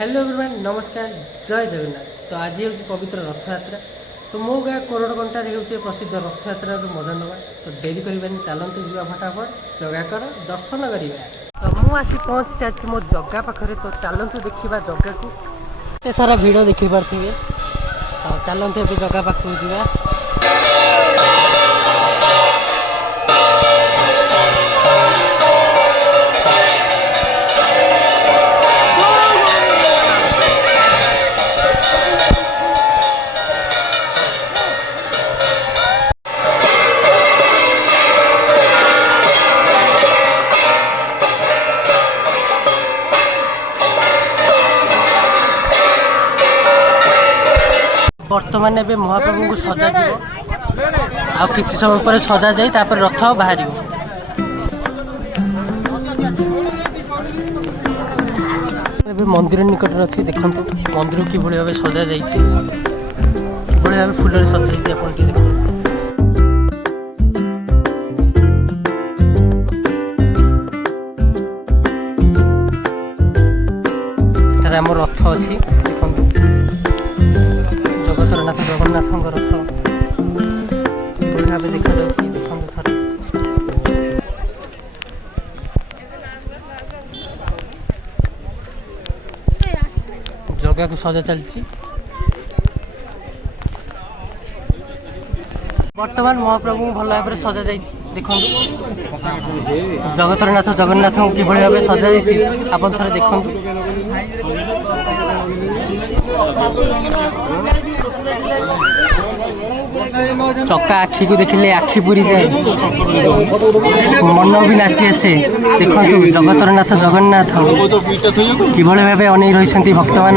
Hello everyone नमस्कार जय जगन्नाथ। तो आज हूँ पवित्र रथ यात्रा। तो मो गाँ कोरड़कंटा होते प्रसिद्ध रथ यात्रा मजा नवा। तो डेरी करवानी चलते जा फटाफट जगाकर दर्शन करवा। तो मुझे आसी पहुँची सारी मो जगह पाखे। तो चलतु देखा जगह को एत सारा भिड़ देखी पारे। तो चलतु ए जगह पाखक जा। बर्तमान ए महाप्रभु को सजा आ किसी समय पर सजा जाए तापर रथ बाहर। मंदिर निकट अच्छी देखो मंदिर कि भाव सजा जा भाव फूल सजाई आप देखो। आम रथ अच्छी देखो जगतरनाथ जगन्नाथ रथ भाव देखा देखो थोड़े। जगह को सजा चलती। बर्तमान महाप्रभु भल भाव सजा जा देखो जगतरनाथ जगन्नाथ कि भाव सजा जा आप थे देखो। चक्का आखि को देखिले आखि पूरी जाए मन भी नाची आसे। देखो जगतरनाथ जगन्नाथ कि भाव अनेक रही भक्त मान।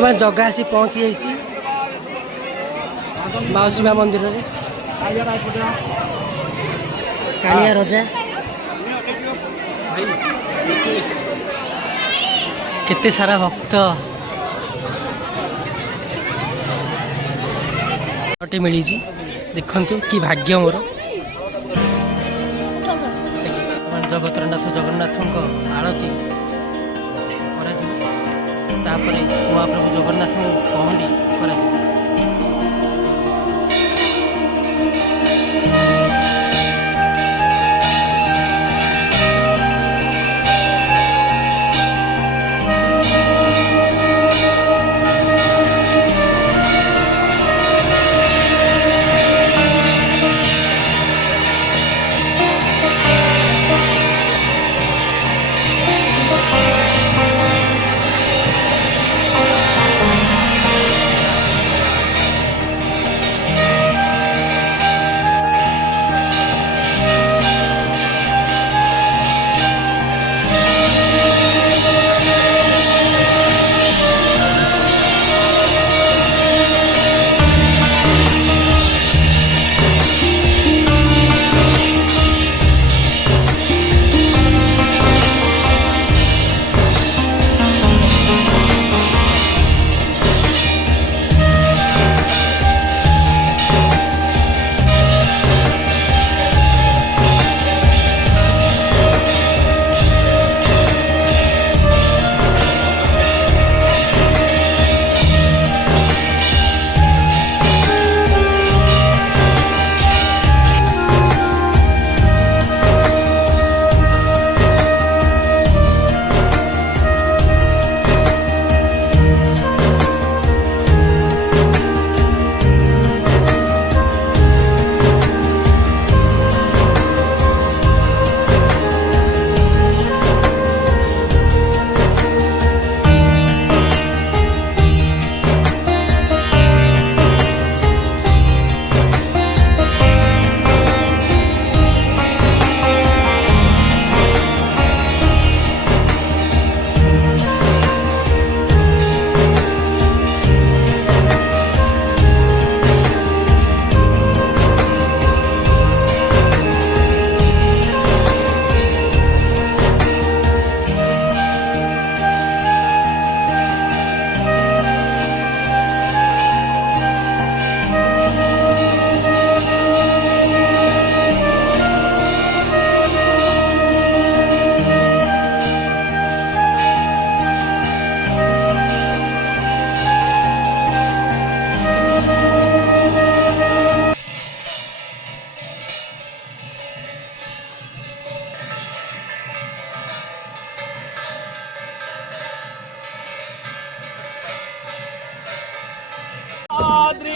बर्तमान जगह आसी पहुँची जाइए माउसी माँ मंदिर में कालिया रजा केते सारा भक्त मिली देखु कि भाग्य मोर जगतरनाथ जगन्नाथ आरती महाप्रभु जगन्नाथ पहंडी कर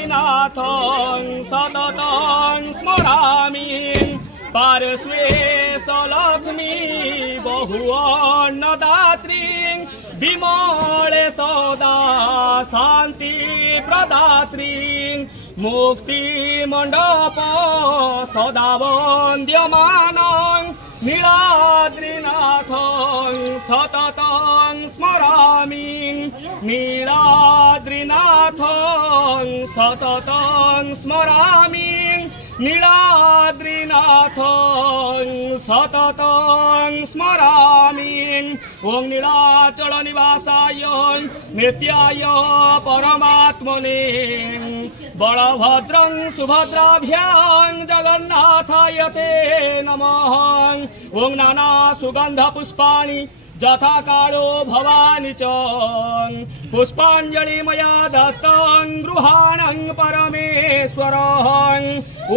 नाथं सततं स्मरामि पार्श्वे सलक्ष्मी बहुअन्नदात्रीं विमले सदा शान्ति प्रदात्रीं मुक्तिमण्डप सदा वन्द्यमानं नीलाद्रिनाथं सततं स्मरामि नीलाद्रिनाथं सततं स्मरामि नीलाद्रिनाथं सततं स्मरामि ॐ नीलाचल निवासाय नित्याय परमात्मने बलभद्रं सुभद्राभ्यां जगन्नाथाय ते नमः ॐ नाना सुगंध पुष्पाणि यथा कालो भवानि च पुष्पांजलि मया दत्तं गृहाणं परमेश्वरः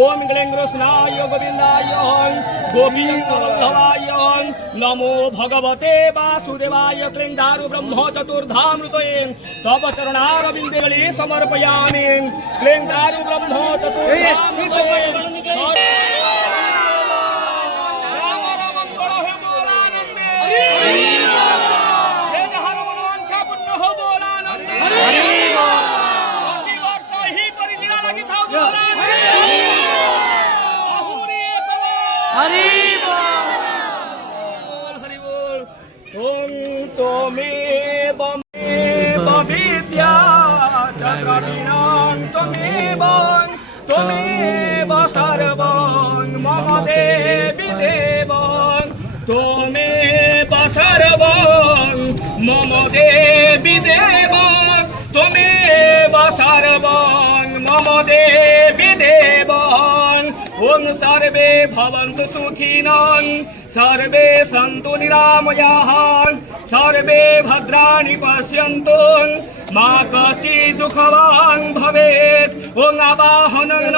ओम ग्लीं कृष्णाय गोविन्दाय गोपीजनवल्लभाय नमो भगवते वासुदेवाय क्लीं दारु ब्रह्म चतुर्धामृतये तव चरणारविन्दे समर्पयामि क्लीं दारु ब्रह्म चतुर्धामृतये हरि बोल ओम तमेव विद्या च द्रविणं त्वमेव सर्वं मम देवि देवं त्वमेव सर्वं मम देवि देवं त्वमेव सर्वं मम देवि देवं ॐ सर्वे भवन्तु सुखिनः सर्वे सन्तु निरामयाः सर्वे भद्राणि पश्यन्तु मा कश्चित् दुःखवान् भवेत् ॐ आवाहनं न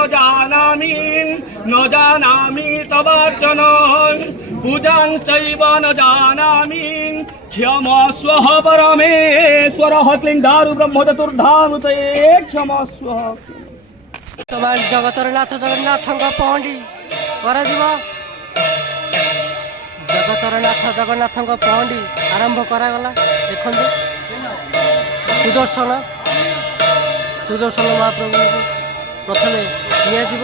जानामि तवार्चन पूजांश्चैव न जानामि क्षमस्व परमेश्वरः क्लीं दारु ब्रह्म चतुर्धामृतये क्षमस्व। তোমার জগতর নাথ জগন্নাথଙ୍କ ପହଣ୍ଡି କରାଯିବ। ଜଗତର ନାଥ ଜଗନ୍ନାଥଙ୍କ ପହଣ୍ଡି ଆରମ୍ଭ କରାଗଲା। ଦେଖନ୍ତୁ ସୁଦର୍ଶନ ମହାପ୍ରଭୁଙ୍କୁ ପ୍ରଥମେ ନିଆଯିବ।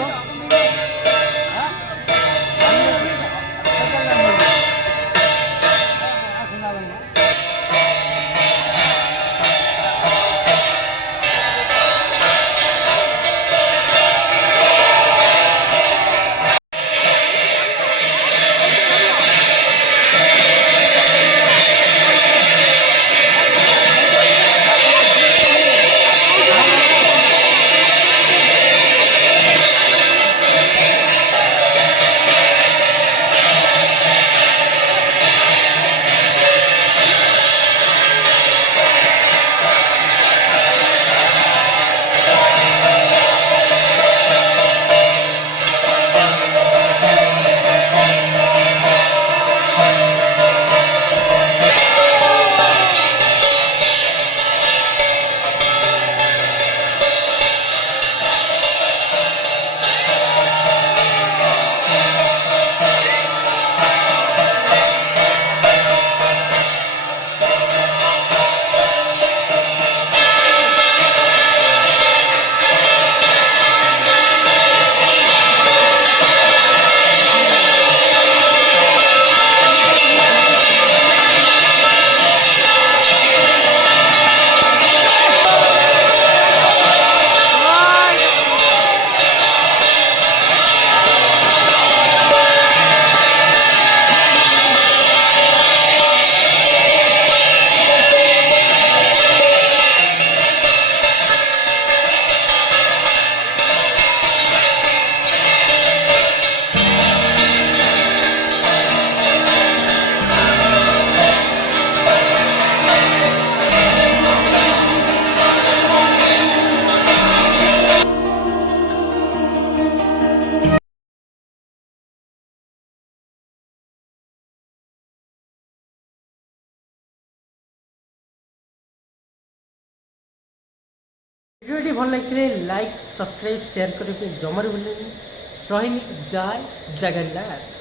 ভিডিওটি ভাল লাগলে লাইক সবসক্রাইব সেয়ার করে জমার ভুলবেন। রহিলি জয় জগন্নাথ।